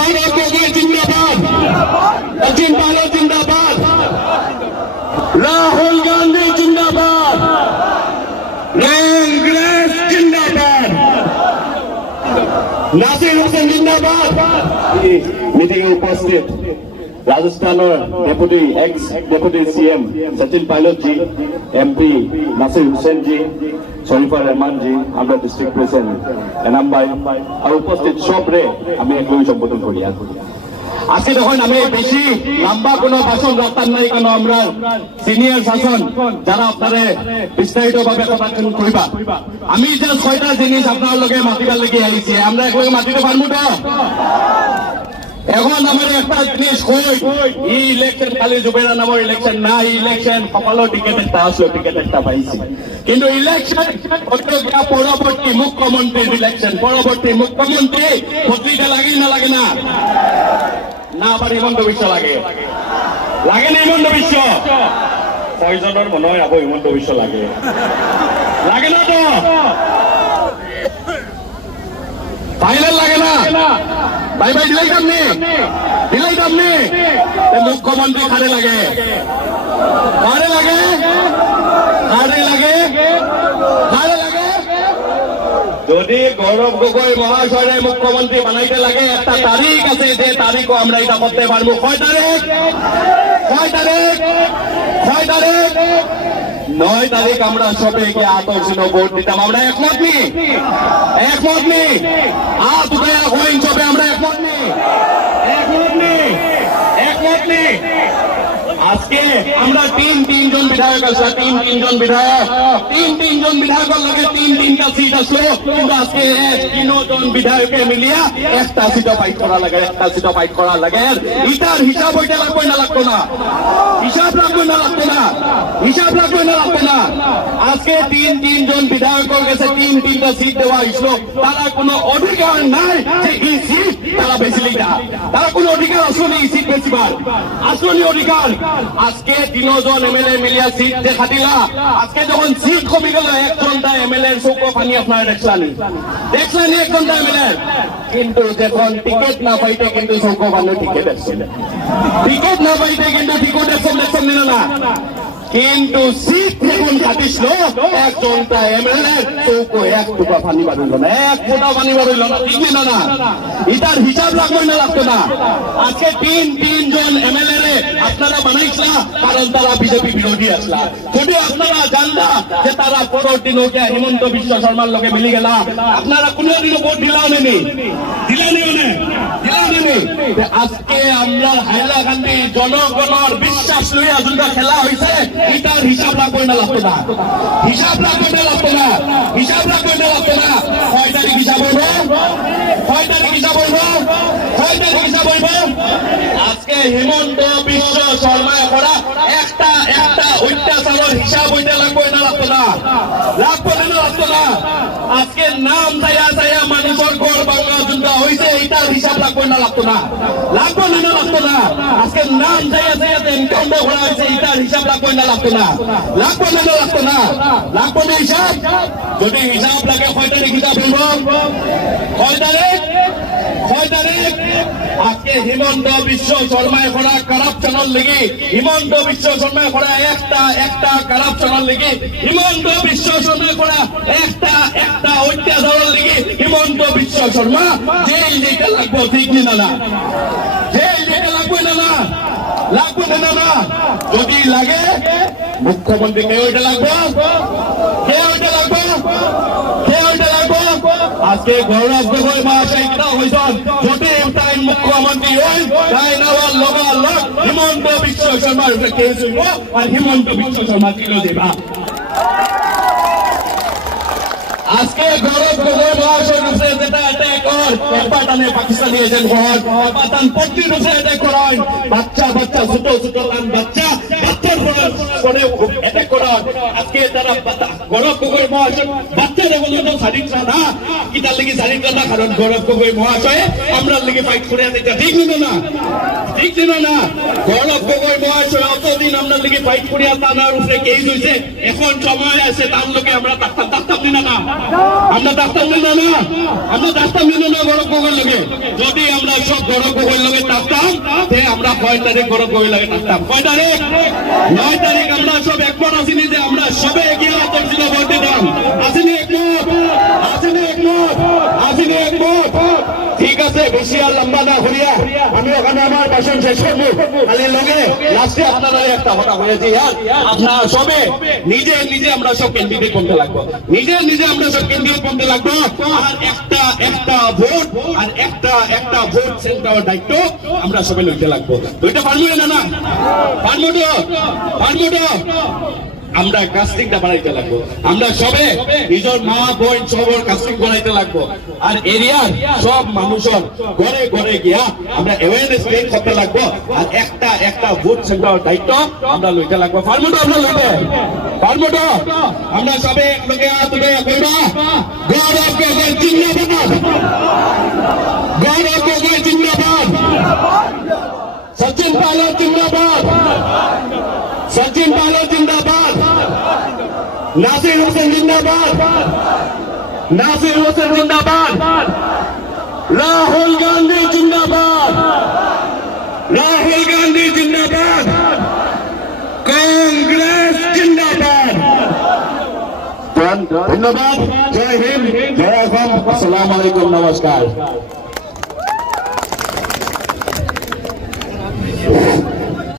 गौरव गोगोई जिंदाबाद, सचिन पायलट जिंदाबाद, राहुल गांधी जिंदाबाद, कांग्रेस जिंदाबाद, नासिर हुसैन जिंदाबाद। मीटिंग में उपस्थित Rajasthan deputy ex deputy CM Sachin Pilot ji, MP Nasir Hussain ji, Sharifa Rahman जी, আমরা ডিস্ট্রিক্ট প্রেসিডেন্ট এনাম ভাই আর উপস্থিত সবরে আমি একই সম্বোধন করি। আজকে যখন আমি বেশি লম্বা কোনো ভাষণ রাখতাম নাই, কেন আমরা সিনিয়র শাসন যারা আপনারা বিস্তারিতভাবে কথা কইবা, আমি যে 6টা জিনিস আপনার লগে মাতিবার লাগি আইছি, আমরা একলগে মাতিতে পারবো তো? এখন আমার একটা জিনিস কই, এই ইলেকশন খালি জুবেরা নামের ইলেকশন না, ইলেকশন সকলের টিকেট একটা আসলো, টিকেট একটা পাইছি, কিন্তু ইলেকশন পরবর্তী মুখ্যমন্ত্রীর ইলেকশন, পরবর্তী মুখ্যমন্ত্রী পত্রিকা লাগে না লাগে না? না, আবার হিমন্ত বিশ্ব লাগে, লাগে না? হিমন্ত বিশ্ব 6 জনের মনে হয় আবার হিমন্ত বিশ্ব লাগে, লাগে না তো? ফাইনাল লাগে না? ভাই ভাই দিলাই আপনি, দিলাই আপনি মুখ্যমন্ত্রী কারে লাগে, কারে লাগে, কারে লাগে, কারে লাগে? যদি গৌরব গগৈ মহাশয়রে মুখ্যমন্ত্রী বানাইতে লাগে, একটা তারিখ আছে, যে তারিখও আমরা এটা করতে পারবো। কয় তারিখ? 9 তারিখ আমরা সবে গিয়ে আকর্ষণ ভোট দিতাম। আমরা একমত নি? একমত নি? তুই হইন সবে আমরা একমত নি? একমত নি? একমত নি? আজকে আমরা তিনজন বিধায়ক আসলাম, তিনজন বিধায়ক, তিনজন বিধায়কের লগে 3টা সিট আসলো, কিন্তু আজকে 3জন বিধায়কে মিলিয়া একটা সিটও ফাইট করা লাগে, একটা সিটও ফাইট করা লাগে। এটার হিসাব হইতে লাগবে না, লাগতো না? হিসাব লাগবে না, লাগতো না? হিসাব লাগবে না, লাগতো না? আজকে তিনজন বিধায়কের কাছে 3টা সিট দেওয়া হয়েছিল, তারা কোনো অধিকার নাই যে এই সিট তারা বেশি লিখা, তারা কোনো অধিকার আসলে এই সিট বেশিবার আসলে অধিকার। আজকে 3জন এমএলএ মিলিয়া সিট দেখা দিলা, আজকে যখন সিট কমে গেল, একজনটা এমএলএ চৌকো পানি আপনারা দেখলেন, একজনটা এমএলএ, কিন্তু যখন টিকিট না পাইতে কিন্তু চৌকো পানি টিকিট দেখছেন, টিকিট না পাইতে কিন্তু টিকিট দেখছেন না, কিন্তু সিট যখন কাটিছিল, একজনটা এমএলএ চৌকো 1 টুকরা পানি বাড়িল না, 1 ফোঁটা পানি বাড়িল না, ঠিক না? না, এটার হিসাব লাগবে না, লাগতো না? আজকে তিনজন এমএলএ আপনারা বানাইছিলা, কারণ তারা বিজেপি বিরোধী আসলা। যদি আপনারা জানলা যে তারা পরবর্তী নৌকা হিমন্ত বিশ্ব শর্মার লগে মিলি গেলা, আপনারা কোনদিনও ভোট দিলাও নেনি, আজকে আমরা হাইলাকান্দি জনগণের বিশ্বাস লইয়া যোনটা খেলা হয়েছে, এটার হিসাব লাগবে না, লাগতো না? হিসাব লাগবে না, লাগতো না? হিসাব লাগবে না, লাগতো না? 6 তারিখ হিসাব হইব, 6 তারিখ হিসাব হইব, 6 তারিখ হিসাব হইব। আজকে হিমন্ত বিশ্ব শর্মায় করা একটা অত্যাচারের হিসাব হইতে লাগবে না, লাগতো না? লাগবে না, লাগতো না? আজকে নাম চাইয়া মানুষের ঘর বাংলা যোনটা হয়েছে, এটার হিসাব লাগবে না, লাগতো না? লাগবে না, লাগতো না? আজকে নাম চাইয়া এনকাউন্টার করা হয়েছে, এটার হিসাব লাগবে না, লাগতো না? লাগবে না, লাগতো না? লাগবে না হিসাব? যদি হিসাব লাগে 6 তারিখ হিসাব হইব, 6 তারিখ, 6 তারিখ। আজকে হিমন্ত বিশ্ব শর্মায় করা কারাপশনের লেগে, হিমন্ত বিশ্ব শর্মায় করা একটা কারাপশনের লেগে, হিমন্ত বিশ্ব শর্মায় করা একটা অত্যাচারের লেগে হিমন্ত বিশ্ব শর্মা জেল যেতে লাগবো, ঠিক না? জেল যেতে লাগবে না, লাগবে না? যদি লাগে মুখ্যমন্ত্রী কে ওইটা লাগবে, কে ওইটা লাগবে, কে ওইটা লাগবে? আজকে গৌরব গগৈ মহাশয় এটা হয়েছেন, যদি তাই মুখ্যমন্ত্রী হয়, তাই নেওয়ার লগালগ হিমন্ত বিশ্ব শর্মার কেস হইব, আর হিমন্ত বিশ্ব শর্মা দিল দেবা। আজকে গৌরব গগৈ মহাশয় রূপে যেটা অ্যাটাক হয়, পাকিস্তানে পাকিস্তানি এজেন্ট হয়, পাকিস্তান পট্টি রূপে অ্যাটাক করেন, বাচ্চা ছোট বাচ্চা মানুষের করে অ্যাটাক করা আজকে তারা গৌরব গগৈ মহাশয় বাচ্চারা বলুন স্বাধীনতা না কিতার লেগে স্বাধীনতা না কারণ গৌরব গগৈ মহাশয়ে আমরা লেগে ফাইট করে এটা ঠিক ছিল না ঠিক ছিল না গৌরব গগৈ মহাশয় অতদিন আমরা লেগে ফাইট করিয়া তার উপরে কেস হয়েছে এখন সময় আছে তার লোকে আমরা ডাক্তার নিন না আমরা ডাক্তার নিন না আমরা ডাক্তার নিন না গৌরব গগৈ লোকে যদি আমরা সব গৌরব গগৈ লোকে ডাক্তার আমরা 6 তারিখ গৌরব গগৈ লোকে ডাক্তার 6 তারিখ 9 তারিখ আমরা সব একবার আসিনি যে আমরা সবে এগিয়ে তফসিলে ভোট দিতাম আসিনি একমত আসিনি একমত আসিনি একমত ঠিক আছে বেশি আর লম্বা না করিয়া আমি ওখানে আমার ভাষণ শেষ করবো খালি লগে লাস্টে আপনারা একটা কথা বলেছি আপনারা সবে নিজে নিজে আমরা সব ক্যান্ডিডেট করতে লাগবো নিজে আমরা সব ক্যান্ডিডেট করতে লাগবো আর একটা ভোট আর একটা ভোট সেন্টার দায়িত্ব আমরা সবাই লইতে লাগবো ওইটা পারবো না পারবো তো আমরা কাস্টিংটা বাড়াইতে লাগবো আমরা সবে নিজের মা বোন সবর কাস্টিং বাড়াইতে লাগবো আর এরিয়ার সব মানুষের ঘরে ঘরে গিয়া আমরা অ্যাওয়ারনেস ক্রিয়েট করতে লাগবো আর একটা ভোট সেন্টার দায়িত্ব আমরা লইতে লাগবো পারবো তো আমরা লইতে পারবো তো আমরা সবে একলগে হাত উঠে কইবা গৌরব গগৈ জিন্দাবাদ গৌরব গগৈ জিন্দাবাদ সচিন পাইলট জিন্দাবাদ सचिन पायलट जिंदाबाद नासिर हुसैन जिंदाबाद नासिर हुसैन जिंदाबाद राहुल गांधी जिंदाबाद राहुल गांधी जिंदाबाद कांग्रेस जिंदाबाद धन्यवाद जय हिंद जय असम अस्सलाम वालेकुम नमस्कार